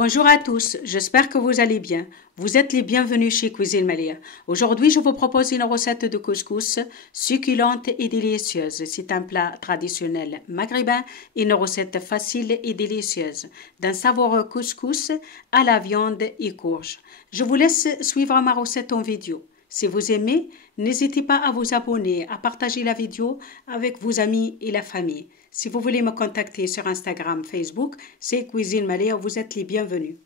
Bonjour à tous, j'espère que vous allez bien. Vous êtes les bienvenus chez Cuisine Malia. Aujourd'hui, je vous propose une recette de couscous succulente et délicieuse. C'est un plat traditionnel maghrébin, une recette facile et délicieuse d'un savoureux couscous à la viande et courge. Je vous laisse suivre ma recette en vidéo. Si vous aimez, n'hésitez pas à vous abonner, à partager la vidéo avec vos amis et la famille. Si vous voulez me contacter sur Instagram, Facebook, c'est Cuisine Malia وvous êtes les bienvenus.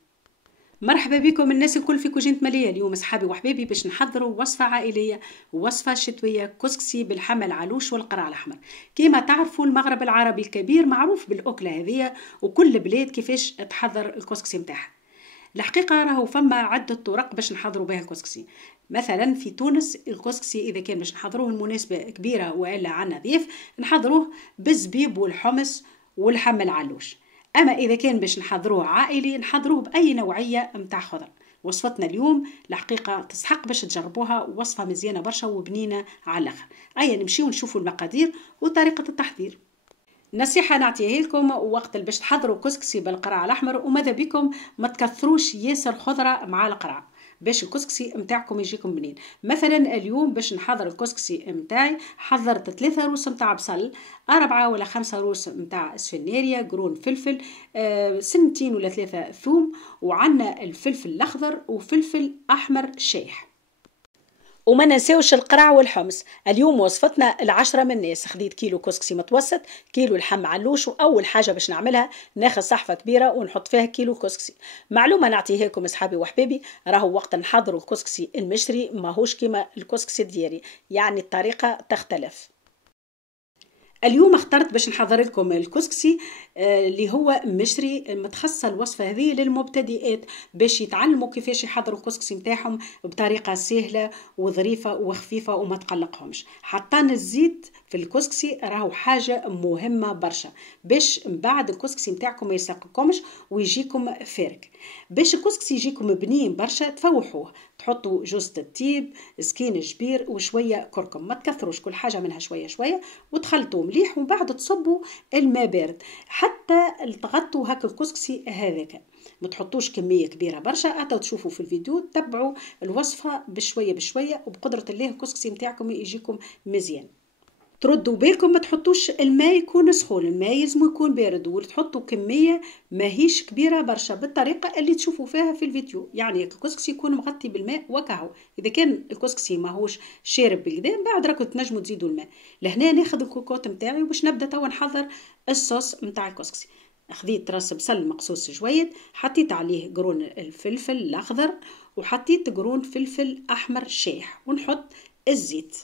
مرحبا بكم الناس الكل في كوجينة مالية. اليوم اصحابي وحبايبي باش نحضروا وصفة عائلية ووصفة شتوية كسكسي بالحمى العلوش والقرع الأحمر. كيما تعرفوا المغرب العربي الكبير معروف بالأكلة هذه وكل بلاد كيفاش تحضر الكسكسي متاعها. الحقيقة راهو فما عدة طرق باش نحضروا بها الكسكسي. مثلا في تونس الكسكسي إذا كان باش نحضروه المناسبة كبيرة وإلا عنا ضيف نحضروه بالزبيب والحمص والحمى العلوش. أما إذا كان باش نحضروه عائلي نحضروه بأي نوعية متاع خضر. وصفتنا اليوم الحقيقة تسحق باش تجربوها، وصفة مزيانة برشا وبنينة على الآخر. أيا نمشيو نشوفوا المقادير وطريقة التحضير. نصيحة نعطيها لكم وقت اللي باش تحضروا كسكسي بالقرع الأحمر وماذا بكم ما تكثروش ياسر خضرة مع القرع باش الكسكسي متاعكم يجيكم بنين. مثلا اليوم باش نحضر الكسكسي متاعي حضرت 3 روس متاع بصل، 4 ولا 5 روس متاع سفناريا، قرون فلفل، سنتين ولا 3 ثوم، وعنا الفلفل الأخضر وفلفل أحمر شايح. وما ننساوش القرع والحمص. اليوم وصفتنا العشرة من الناس. خذيت كيلو كسكسي متوسط، كيلو لحم علوش، وأول حاجة باش نعملها ناخذ صحفة كبيرة ونحط فيها كيلو كسكسي. معلومة نعطيها لكم أصحابي وحبابي، راهو وقت نحضروا الكسكسي المشري ماهوش كيما الكسكسي الدياري، يعني الطريقة تختلف. اليوم اخترت باش نحضر لكم الكسكسي اللي هو مشري، متخصصه الوصفه هذه للمبتدئات باش يتعلموا كيفاش يحضروا الكسكسي نتاعهم بطريقه سهله وظريفه وخفيفه وما تقلقهمش. حطان الزيت في الكسكسي راهو حاجه مهمه برشا باش من بعد الكسكسي نتاعكم ما يسقكمش ويجيكم فارك. باش الكسكسي يجيكم بنين برشا تفوحوه، تحطوا جوزة الطيب، سكين جبير وشويه كركم، ما تكثروش كل حاجه منها شويه شويه، وتخلطوا مليح ومن بعد تصبوا الماء بارد حتى تغطوا هكا الكسكسي هذاك. ما تحطوش كميه كبيره برشا، حتى تشوفوا في الفيديو تتبعوا الوصفه بشويه بشويه، وبقدره الله الكسكسي نتاعكم يجيكم مزيان. تردوا بالكم ما تحطوش الماء يكون سخون، الماء لازم يكون بارد، وتحطوا كميه ماهيش كبيره برشا بالطريقه اللي تشوفوا فيها في الفيديو. يعني الكسكسي يكون مغطي بالماء وكهو. اذا كان الكسكسي ماهوش شارب بالقدام بعد راكم تنجموا تزيدوا الماء. لهنا ناخذ الكوكوط نتاعي وباش نبدا توا نحضر الصوص نتاع الكسكسي. خذيت راس بصل مقصوص جويد، حطيت عليه قرون الفلفل الاخضر، وحطيت قرون فلفل احمر شايح، ونحط الزيت.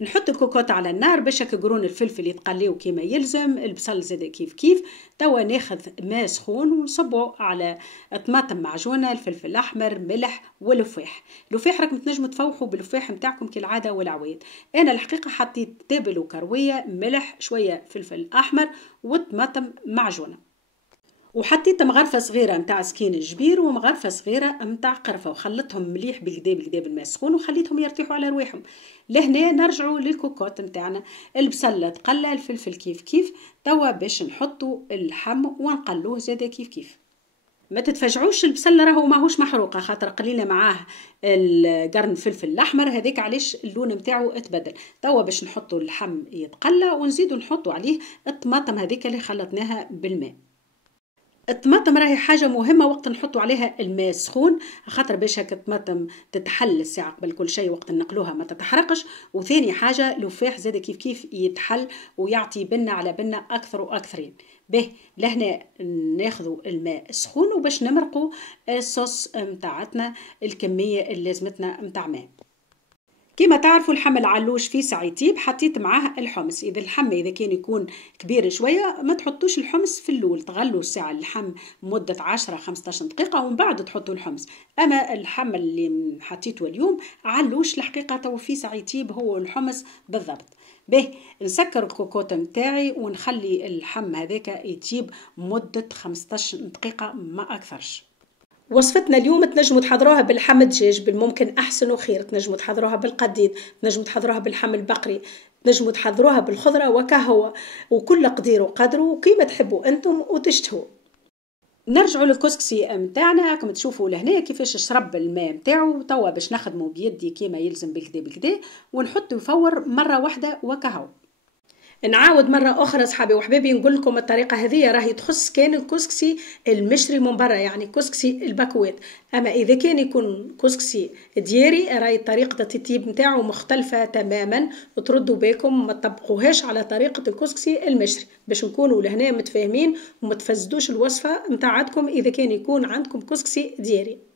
نحط الكوكوط على النار باش قرون الفلفل يتقليو كيما يلزم، البصل زاد كيف كيف. توا ناخذ ماء سخون ونصبه على طماطم معجونه، الفلفل الاحمر، ملح واللفاح. اللفاح راكم تنجموا تفوحوا باللفاح نتاعكم كالعاده والعوايد. انا الحقيقه حطيت تابل وكرويه، ملح، شويه فلفل احمر وطماطم معجونه، وحطيت مغرفه صغيره نتاع سكين الجبير ومغرفه صغيره نتاع قرفه، وخلطهم مليح بالكدا بالكدا بالماء السخون وخليتهم يرتاحوا على رواحهم. لهنا نرجعوا للكوكوط نتاعنا، البصله تقلى، الفلفل كيف كيف. توا باش نحطوا اللحم ونقلوه زاده كيف كيف. ما تتفجعوش، البصل راهو ماهوش محروقه خاطر قليله معاه القرن الفلفل الاحمر هذاك علاش اللون نتاعو اتبدل. توا باش نحطوا اللحم يتقلى ونزيدوا نحطوا عليه الطماطم هذيك اللي خلطناها بالماء. الطماطم راهي حاجه مهمه وقت نحطوا عليها الماء السخون، خاطر باش هكا الطماطم تتحل الساعه قبل كل شيء وقت نقلوها ما تتحرقش. وثاني حاجه لفاح زاد كيف كيف يتحل ويعطي بنه على بنه اكثر واكثرين. به لهنا ناخذوا الماء السخون وباش نمرقوا الصوص متاعتنا الكميه اللي لازمتنا متاع ماء. كما تعرفوا اللحم العلوش فيه ساع يطيب، حطيت معاه الحمص. اذا كان يكون كبير شويه ما تحطوش الحمص في الاول، تغلوا الساعه اللحم مده 10-15 دقيقه ومن بعد تحطوا الحمص. اما اللحم اللي حطيته اليوم علوش الحقيقه تو فيه ساع يطيب هو الحمص بالضبط. به نسكر الكوكوط نتاعي ونخلي اللحم هذاك يطيب مده 15 دقيقه ما اكثرش. وصفتنا اليوم تنجموا تحضروها باللحم الدجاج بالممكن احسن وخير، تنجموا تحضروها بالقديد، تنجموا تحضروها باللحم البقري، تنجموا تحضروها بالخضره وكهوه، وكل قدير وقدره وكيما تحبوا انتم وتشتهوا. نرجعوا للكسكسي متاعنا. كما تشوفوا لهنا كيفاش شرب الماء متاعو. توا باش نخدموا بيدي كيما يلزم بالكدا ونحطه يفور مره واحده وكهو. نعاود مرة أخرى صحابي وحبابي نقول لكم الطريقة هذه راهي تخص كان الكسكسي المشري من برا، يعني كسكسي البكوات. أما إذا كان يكون كسكسي دياري راهي طريقة التطيب نتاعو مختلفة تماما، تردوا بالكم ما تطبقوهاش على طريقة الكسكسي المشري باش نكونوا لهنا متفاهمين وما تفسدوش الوصفة نتاعتكم إذا كان يكون عندكم كسكسي دياري.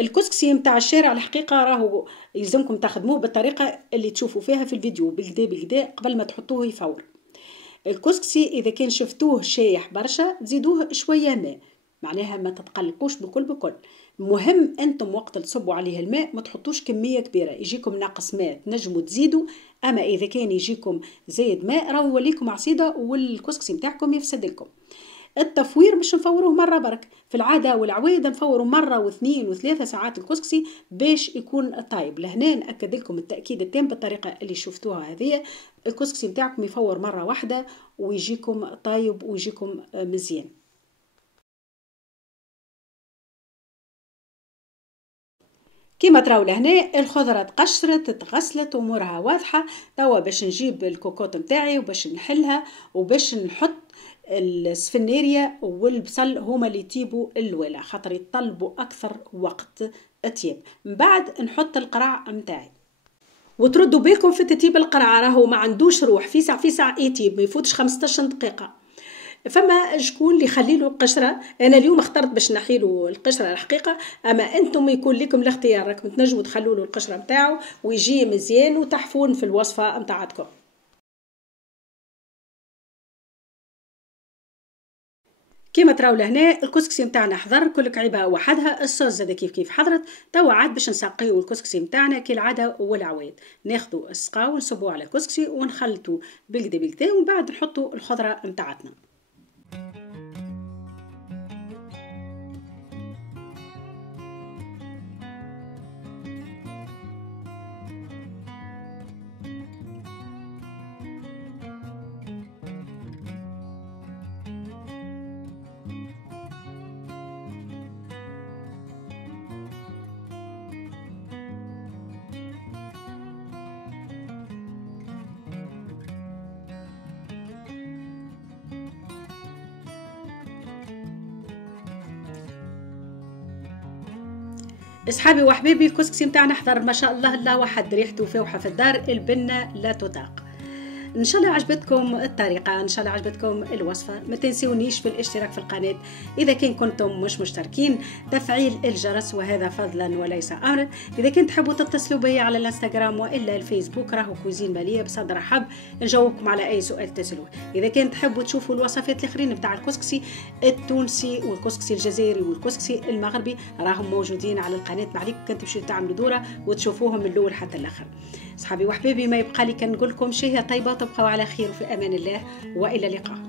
الكسكسي متاع الشارع الحقيقة راهو يلزمكم تخدموه بالطريقة اللي تشوفوا فيها في الفيديو بالكدا قبل ما تحطوه يفور. الكسكسي إذا كان شفتوه شايح برشا تزيدوه شوية ماء، معناها ما تتقلقوش بكل. مهم أنتم وقت تصبوا عليه الماء ما تحطوش كمية كبيرة، يجيكم ناقص ماء تنجموا تزيدوا. أما إذا كان يجيكم زايد ماء راهو يوليكم عصيدة والكسكسي متاعكم يفسد لكم. التفوير مش نفوروه مرة برك، في العادة والعوايد نفوروا مرة واثنين وثلاثة ساعات الكسكسي باش يكون طايب. لهنا نأكد لكم التأكيد التام بالطريقة اللي شفتوها هذه، الكسكسي متاعكم يفور مرة واحدة ويجيكم طايب ويجيكم مزيان. كيما تراو لهنا الخضرة تقشرت تغسلت امورها واضحة. توا باش نجيب الكوكوط متاعي وباش نحلها وباش نحط السفناريا والبصل هما اللي يطيبوا الولا خاطر يطلبوا اكثر وقت اطيب. من بعد نحط القرع متاعي وتردوا بالكم في تطيب القرع راهو ما عندوش روح، في ساعة يطيب ما يفوتش 15 دقيقة. فما شكون اللي يخليله القشرة، انا اليوم اخترت باش نحيله القشرة الحقيقة، اما انتم يكون لكم الاختيار راكم تنجموا تخلوا له القشرة متاعو ويجي مزيان وتحفون في الوصفة متاعتكم. كيما تراو لهنا الكسكسي متاعنا حضر كل كعيبه وحدها، الصوص زاد كيف حضرت. توا عاد باش نسقيو الكسكسي متاعنا كالعاده والعوايد. ناخذوا السقا ونصبوه على الكسكسي ونخلطوا بالكدا ومن بعد نحطوا الخضره متاعتنا. اصحابي وحبيبي الكسكسي متاعنا حضر ما شاء الله لا واحد، ريحته فوحه في الدار البنه لا تطاق. ان شاء الله عجبتكم الطريقه، ان شاء الله عجبتكم الوصفه. ما تنسونيش في الاشتراك في القناه اذا كنتم مش مشتركين، تفعيل الجرس وهذا فضلا وليس امرا. اذا كنت تحبوا تتصلوا بي على الانستغرام والا الفيسبوك راهو كوزين ماليه، بصدر رحب نجاوبكم على اي سؤال تسالوه. اذا كنت تحبوا تشوفوا الوصفات الاخرين بتاع الكسكسي التونسي والكسكسي الجزائري والكسكسي المغربي راهم موجودين على القناه، ما عليكم كنتوا تمشيو تعملوا دوره وتشوفوهم من الاول حتى الاخر. صحابي وحبيبي ما يبقى لي كنقول لكم شيء طيبه، تبقوا على خير وفي امان الله والى اللقاء.